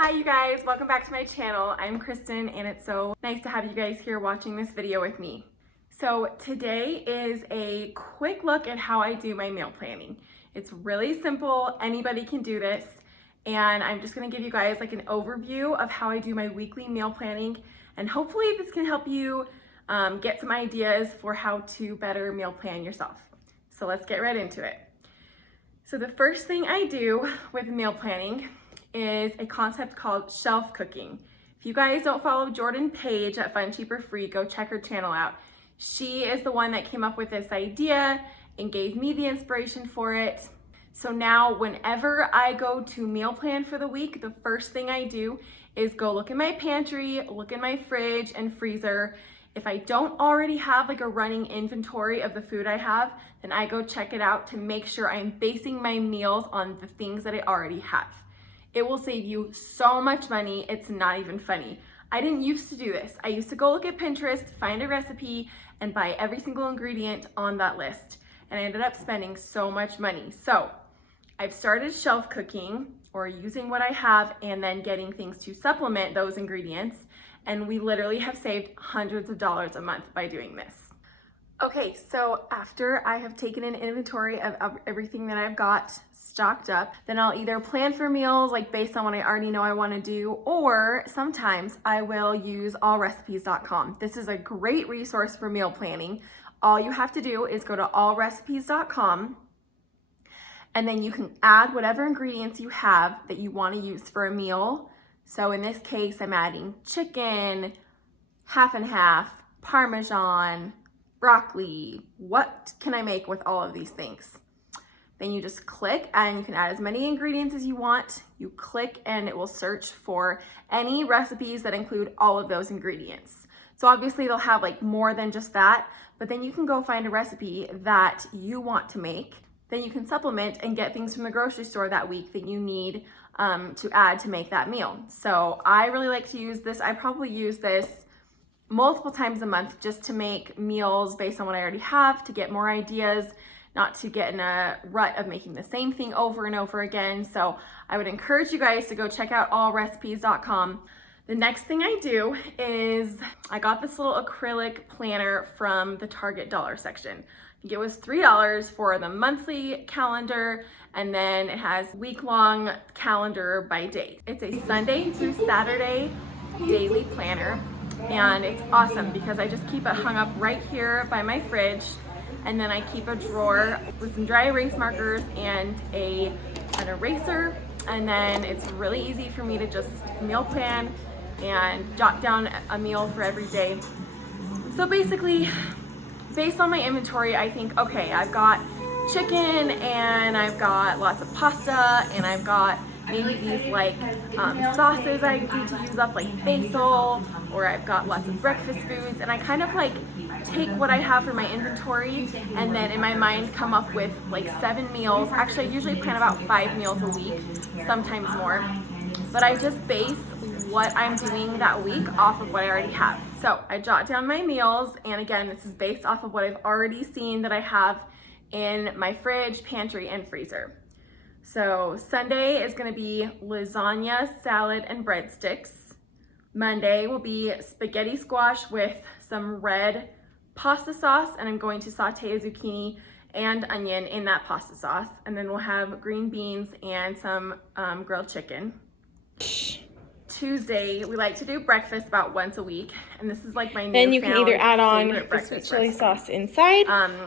Hi you guys, welcome back to my channel. I'm Kristen and it's so nice to have you guys here watching this video with me. So today is a quick look at how I do my meal planning. It's really simple, anybody can do this, and I'm just gonna give you guys like an overview of how I do my weekly meal planning, and hopefully this can help you get some ideas for how to better meal plan yourself. So let's get right into it. So the first thing I do with meal planning is a concept called shelf cooking. If you guys don't follow Jordan Page at Fun Cheaper Free, go check her channel out. She is the one that came up with this idea and gave me the inspiration for it. So now whenever I go to meal plan for the week, the first thing I do is go look in my pantry, look in my fridge and freezer. If I don't already have like a running inventory of the food I have, then I go check it out to make sure I'm basing my meals on the things that I already have. It will save you so much money, it's not even funny. I didn't used to do this. I used to go look at Pinterest, find a recipe, and buy every single ingredient on that list. And I ended up spending so much money. So I've started shelf cooking, or using what I have and then getting things to supplement those ingredients. And we literally have saved hundreds of dollars a month by doing this. Okay, so after I have taken an inventory of everything that I've got stocked up, then I'll either plan for meals like based on what I already know I want to do, or sometimes I will use allrecipes.com. This is a great resource for meal planning. All you have to do is go to allrecipes.com and then you can add whatever ingredients you have that you want to use for a meal. So in this case, I'm adding chicken, half and half, Parmesan, broccoli. What can I make with all of these things? Then you just click and you can add as many ingredients as you want. You click and it will search for any recipes that include all of those ingredients. So obviously they'll have like more than just that, but then you can go find a recipe that you want to make. Then you can supplement and get things from the grocery store that week that you need to add to make that meal. So I really like to use this. I probably use this multiple times a month just to make meals based on what I already have, to get more ideas, not to get in a rut of making the same thing over and over again. So I would encourage you guys to go check out allrecipes.com. The next thing I do is I got this little acrylic planner from the Target dollar section. I think it was $3 for the monthly calendar, and then it has week-long calendar by day. It's a Sunday through Saturday daily planner. And it's awesome because I just keep it hung up right here by my fridge, and then I keep a drawer with some dry erase markers and an eraser, and then it's really easy for me to just meal plan and jot down a meal for every day. So basically, based on my inventory, I think, okay, I've got chicken and I've got lots of pasta and I've got maybe these like sauces I need to use up, like basil, or I've got lots of breakfast foods, and I kind of like take what I have for my inventory and then in my mind come up with like 7 meals. Actually, I usually plan about 5 meals a week, sometimes more, but I just base what I'm doing that week off of what I already have. So I jot down my meals, and again, this is based off of what I've already seen that I have in my fridge, pantry, and freezer. So Sunday is gonna be lasagna, salad, and breadsticks. Monday will be spaghetti squash with some red pasta sauce, and I'm going to saute a zucchini and onion in that pasta sauce. And then we'll have green beans and some grilled chicken. Tuesday, we like to do breakfast about once a week, and this is like my Then you can either add on the sweet chili recipe. sauce inside,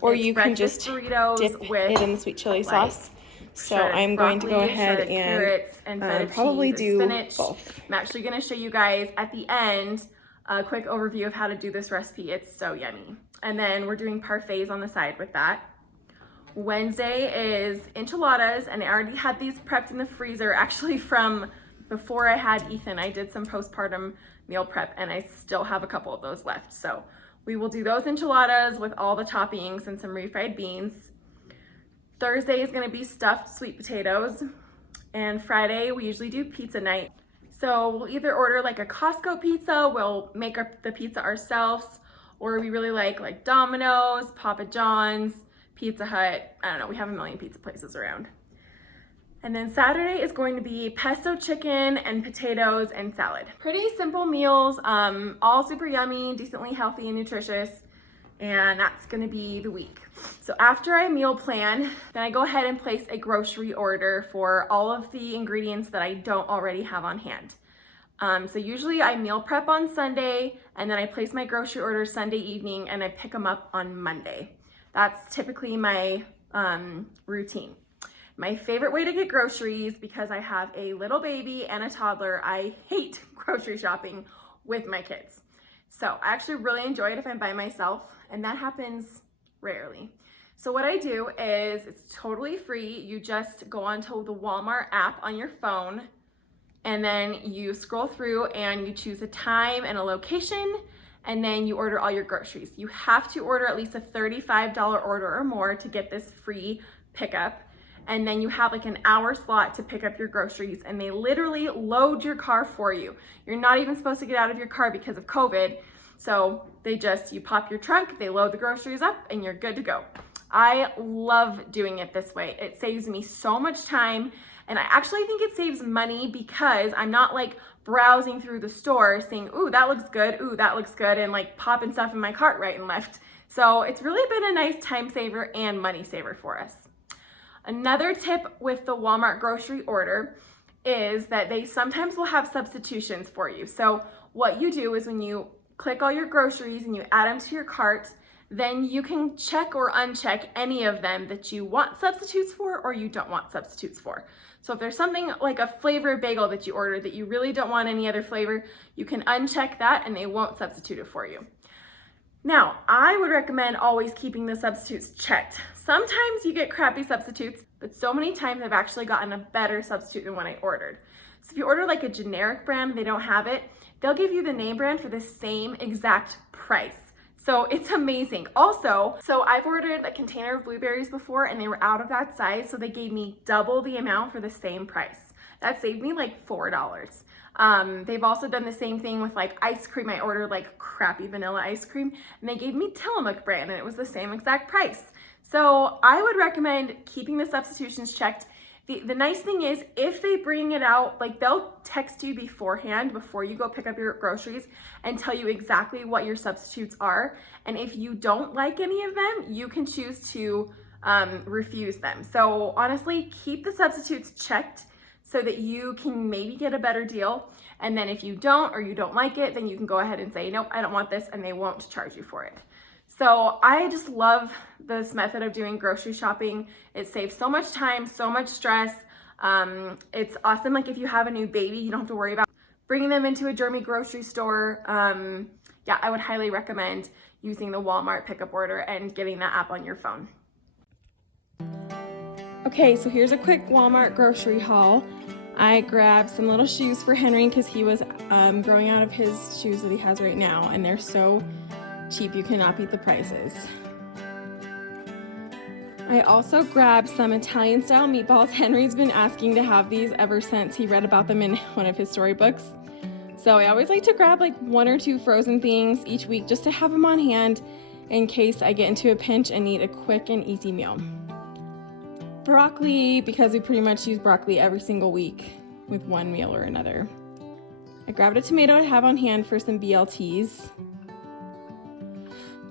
or you can just burritos dip it in the sweet chili sauce. So I'm going to go ahead and probably do spinach. both. I'm actually going to show you guys at the end a quick overview of how to do this recipe. It's so yummy. And then we're doing parfaits on the side with that. Wednesday is enchiladas, and I already had these prepped in the freezer actually from before I had Ethan. I did some postpartum meal prep and I still have a couple of those left. So we will do those enchiladas with all the toppings and some refried beans. Thursday is going to be stuffed sweet potatoes, and Friday we usually do pizza night. So we'll either order like a Costco pizza, we'll make the pizza ourselves, or we really like Domino's, Papa John's, Pizza Hut. I don't know, we have a million pizza places around. And then Saturday is going to be pesto chicken and potatoes and salad. Pretty simple meals, all super yummy, decently healthy and nutritious. And that's gonna be the week. So after I meal plan, then I go ahead and place a grocery order for all of the ingredients that I don't already have on hand. So usually I meal prep on Sunday, and then I place my grocery order Sunday evening, and I pick them up on Monday. That's typically my routine. My favorite way to get groceries, because I have a little baby and a toddler, I hate grocery shopping with my kids. So I actually really enjoy it if I'm by myself, and that happens rarely. So what I do is, it's totally free. You just go onto the Walmart app on your phone, and then you scroll through and you choose a time and a location, and then you order all your groceries. You have to order at least a $35 order or more to get this free pickup. And then you have like an hour slot to pick up your groceries, and they literally load your car for you. You're not even supposed to get out of your car because of COVID. So you pop your trunk, they load the groceries up, and you're good to go. I love doing it this way. It saves me so much time. And I actually think it saves money because I'm not like browsing through the store saying, ooh, that looks good, ooh, that looks good, and like popping stuff in my cart right and left. So it's really been a nice time saver and money saver for us. Another tip with the Walmart grocery order is that they sometimes will have substitutions for you. So what you do is when you click all your groceries and you add them to your cart, then you can check or uncheck any of them that you want substitutes for or you don't want substitutes for. So if there's something like a flavored bagel that you ordered that you really don't want any other flavor, you can uncheck that and they won't substitute it for you. Now, I would recommend always keeping the substitutes checked. Sometimes you get crappy substitutes, but so many times I've actually gotten a better substitute than what I ordered. So if you order like a generic brand and they don't have it, they'll give you the name brand for the same exact price. So it's amazing. Also, so I've ordered a container of blueberries before and they were out of that size, so they gave me double the amount for the same price. That saved me like $4. They've also done the same thing with like ice cream. I ordered like crappy vanilla ice cream and they gave me Tillamook brand and it was the same exact price. So I would recommend keeping the substitutions checked. The nice thing is if they bring it out, like they'll text you beforehand before you go pick up your groceries and tell you exactly what your substitutes are. And if you don't like any of them, you can choose to refuse them. So honestly, keep the substitutes checked so that you can maybe get a better deal. And then if you don't, or you don't like it, then you can go ahead and say, nope, I don't want this, and they won't charge you for it. So I just love this method of doing grocery shopping. It saves so much time, so much stress. It's awesome. Like if you have a new baby, you don't have to worry about bringing them into a germy grocery store. Yeah, I would highly recommend using the Walmart pickup order and getting that app on your phone. Okay, so here's a quick Walmart grocery haul. I grabbed some little shoes for Henry because he was growing out of his shoes that he has right now, and they're so cheap you cannot beat the prices. I also grabbed some Italian style meatballs. Henry's been asking to have these ever since he read about them in one of his storybooks. So I always like to grab like 1 or 2 frozen things each week just to have them on hand in case I get into a pinch and need a quick and easy meal. Broccoli, because we pretty much use broccoli every single week with one meal or another. I grabbed a tomato to have on hand for some BLTs.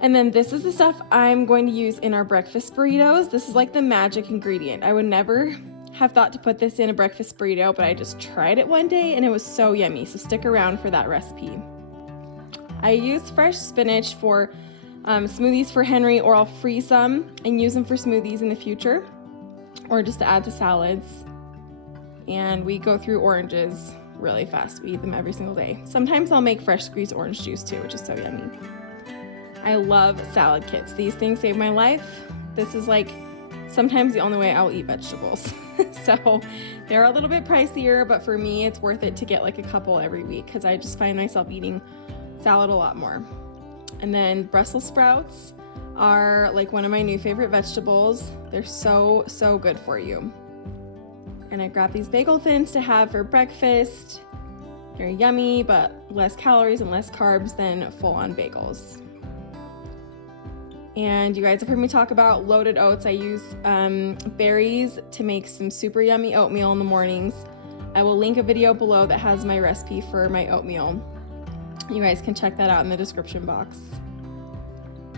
And then this is the stuff I'm going to use in our breakfast burritos. This is like the magic ingredient. I would never have thought to put this in a breakfast burrito, but I just tried it one day and it was so yummy. So stick around for that recipe. I use fresh spinach for smoothies for Henry, or I'll freeze some and use them for smoothies in the future, or just to add to salads. And we go through oranges really fast. We eat them every single day. Sometimes I'll make fresh squeezed orange juice too, which is so yummy. I love salad kits. These things save my life. This is like sometimes the only way I'll eat vegetables. So they're a little bit pricier, but for me it's worth it to get like a couple every week because I just find myself eating salad a lot more. And then Brussels sprouts are like one of my new favorite vegetables. They're so good for you. And I grabbed these bagel thins to have for breakfast. They're yummy, but less calories and less carbs than full-on bagels. And you guys have heard me talk about loaded oats. I use berries to make some super yummy oatmeal in the mornings. I will link a video below that has my recipe for my oatmeal. You guys can check that out in the description box.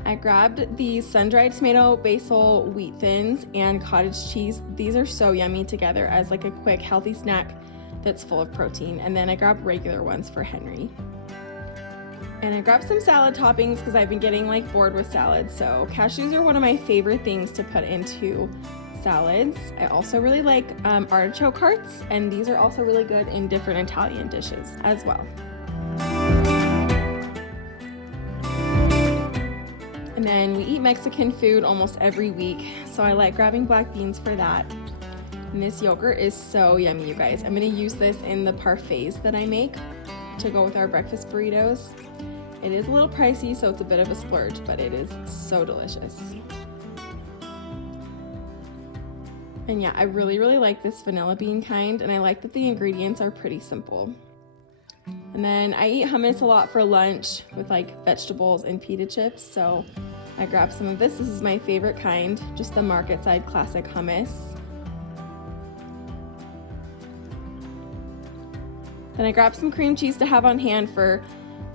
I grabbed the sun-dried tomato, basil, wheat thins, and cottage cheese. These are so yummy together as like a quick healthy snack that's full of protein. And then I grabbed regular ones for Henry. And I grabbed some salad toppings because I've been getting like bored with salads. So cashews are one of my favorite things to put into salads. I also really like artichoke hearts, and these are also really good in different Italian dishes as well. And then we eat Mexican food almost every week, so I like grabbing black beans for that. And this yogurt is so yummy, you guys. I'm gonna use this in the parfaits that I make to go with our breakfast burritos. It is a little pricey, so it's a bit of a splurge, but it is so delicious. And yeah, I really like this vanilla bean kind, and I like that the ingredients are pretty simple. And then I eat hummus a lot for lunch with like vegetables and pita chips, so I grabbed some of this. This is my favorite kind, just the Market Side Classic hummus. Then I grabbed some cream cheese to have on hand for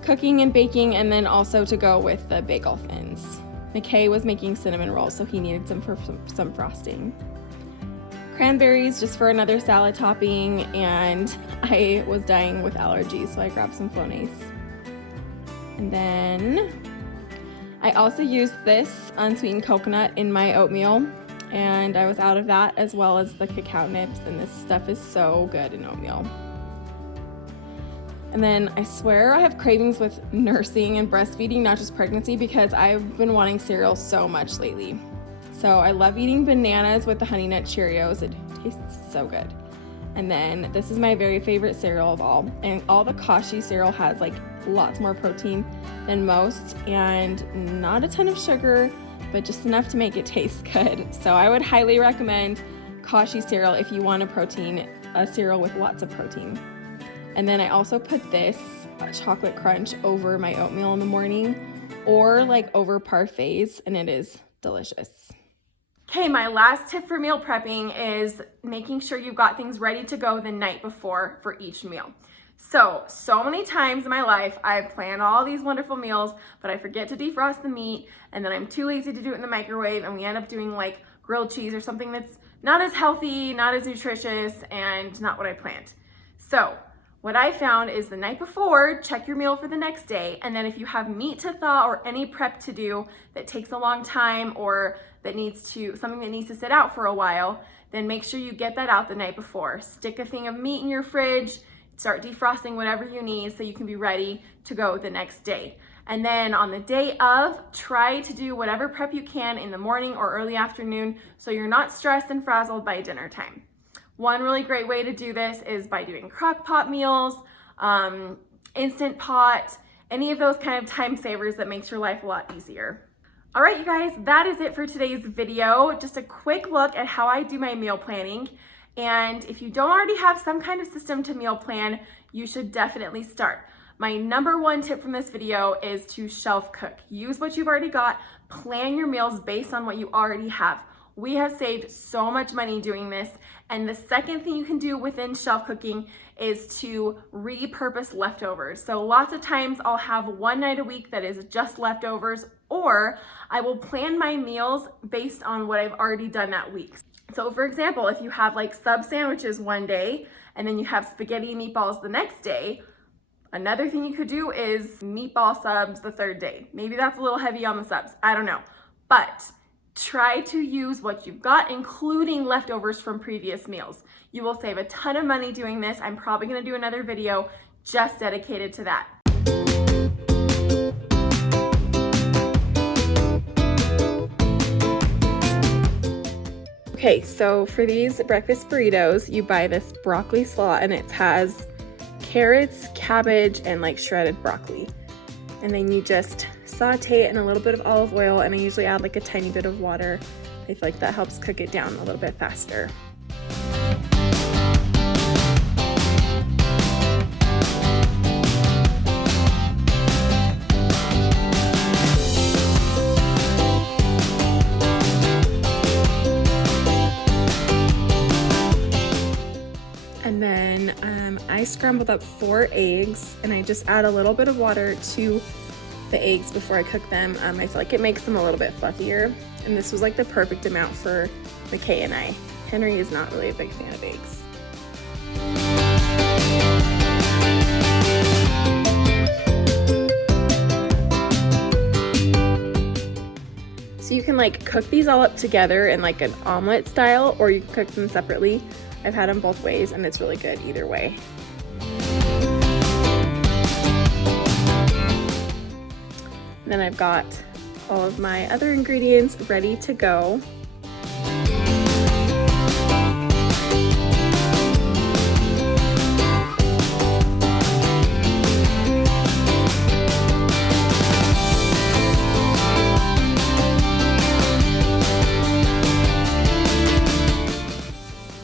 cooking and baking, and then also to go with the bagel thins. McKay was making cinnamon rolls, so he needed some for some frosting. Cranberries just for another salad topping, and I was dying with allergies, so I grabbed some Flonase. And then I also used this unsweetened coconut in my oatmeal, and I was out of that, as well as the cacao nibs, and this stuff is so good in oatmeal. And then I swear I have cravings with nursing and breastfeeding, not just pregnancy, because I've been wanting cereal so much lately. So I love eating bananas with the Honey Nut Cheerios. It tastes so good. And then this is my very favorite cereal of all. And all the Kashi cereal has like lots more protein than most, and not a ton of sugar, but just enough to make it taste good. So I would highly recommend Kashi cereal if you want a cereal with lots of protein. And then I also put this chocolate crunch over my oatmeal in the morning, or like over parfaits, and it is delicious. Okay, my last tip for meal prepping is making sure you've got things ready to go the night before for each meal. So many times in my life, I've planned all these wonderful meals, but I forget to defrost the meat, and then I'm too lazy to do it in the microwave, and we end up doing like grilled cheese or something that's not as healthy, not as nutritious, and not what I planned. So what I found is the night before, check your meal for the next day, and then if you have meat to thaw or any prep to do that takes a long time, or something that needs to sit out for a while, then make sure you get that out the night before. Stick a thing of meat in your fridge, start defrosting whatever you need so you can be ready to go the next day. And then on the day of, try to do whatever prep you can in the morning or early afternoon so you're not stressed and frazzled by dinner time. One really great way to do this is by doing crock pot meals, Instant Pot, any of those kind of time savers that makes your life a lot easier. All right, you guys, that is it for today's video. Just a quick look at how I do my meal planning. And if you don't already have some kind of system to meal plan, you should definitely start. My number one tip from this video is to shelf cook. Use what you've already got, plan your meals based on what you already have. We have saved so much money doing this. And the second thing you can do within shelf cooking is to repurpose leftovers. So lots of times I'll have one night a week that is just leftovers, or I will plan my meals based on what I've already done that week. So for example, if you have like sub sandwiches one day and then you have spaghetti and meatballs the next day, another thing you could do is meatball subs the third day. Maybe that's a little heavy on the subs, I don't know. But try to use what you've got, including leftovers from previous meals. You will save a ton of money doing this. I'm probably gonna do another video just dedicated to that. Okay, so for these breakfast burritos, you buy this broccoli slaw, and it has carrots, cabbage, and like shredded broccoli. And then you just saute it in a little bit of olive oil, and I usually add like a tiny bit of water. I feel like that helps cook it down a little bit faster. scrambled up 4 eggs, and I just add a little bit of water to the eggs before I cook them. I feel like it makes them a little bit fluffier, and this was like the perfect amount for McKay and I. Henry is not really a big fan of eggs. So you can like cook these all up together in like an omelet style, or you can cook them separately. I've had them both ways and it's really good either way. And then I've got all of my other ingredients ready to go.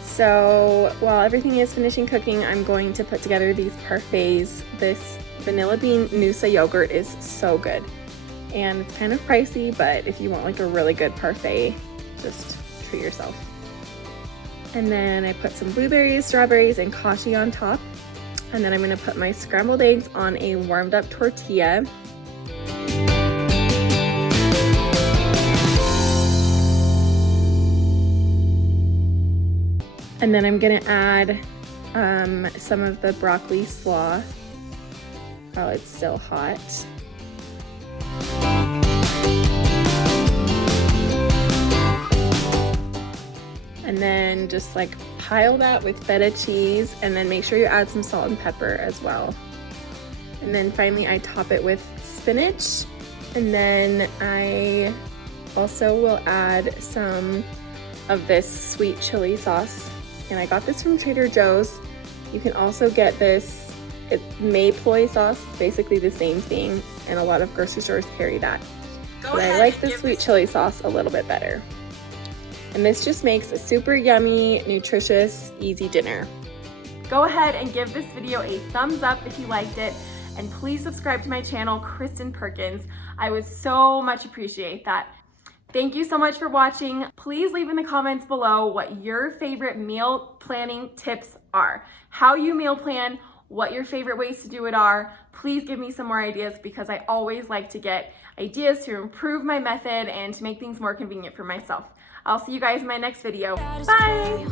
So while everything is finishing cooking, I'm going to put together these parfaits. This vanilla bean Noosa yogurt is so good. And it's kind of pricey, but if you want like a really good parfait, just treat yourself. And then I put some blueberries, strawberries, and kashi on top. And then I'm gonna put my scrambled eggs on a warmed up tortilla. And then I'm gonna add some of the broccoli slaw while it's still hot. And then just like pile that with feta cheese, and then make sure you add some salt and pepper as well. And then finally I top it with spinach, and then I also will add some of this sweet chili sauce. And I got this from Trader Joe's. You can also get this, it's maypoi sauce, it's basically the same thing, and a lot of grocery stores carry that. But I like the sweet chili sauce a little bit better. And this just makes a super yummy, nutritious, easy dinner. Go ahead and give this video a thumbs up if you liked it, and please subscribe to my channel, Kristen Perkins. I would so much appreciate that. Thank you so much for watching. Please leave in the comments below what your favorite meal planning tips are, how you meal plan, what your favorite ways to do it are. Please give me some more ideas, because I always like to get ideas to improve my method and to make things more convenient for myself. I'll see you guys in my next video. Bye!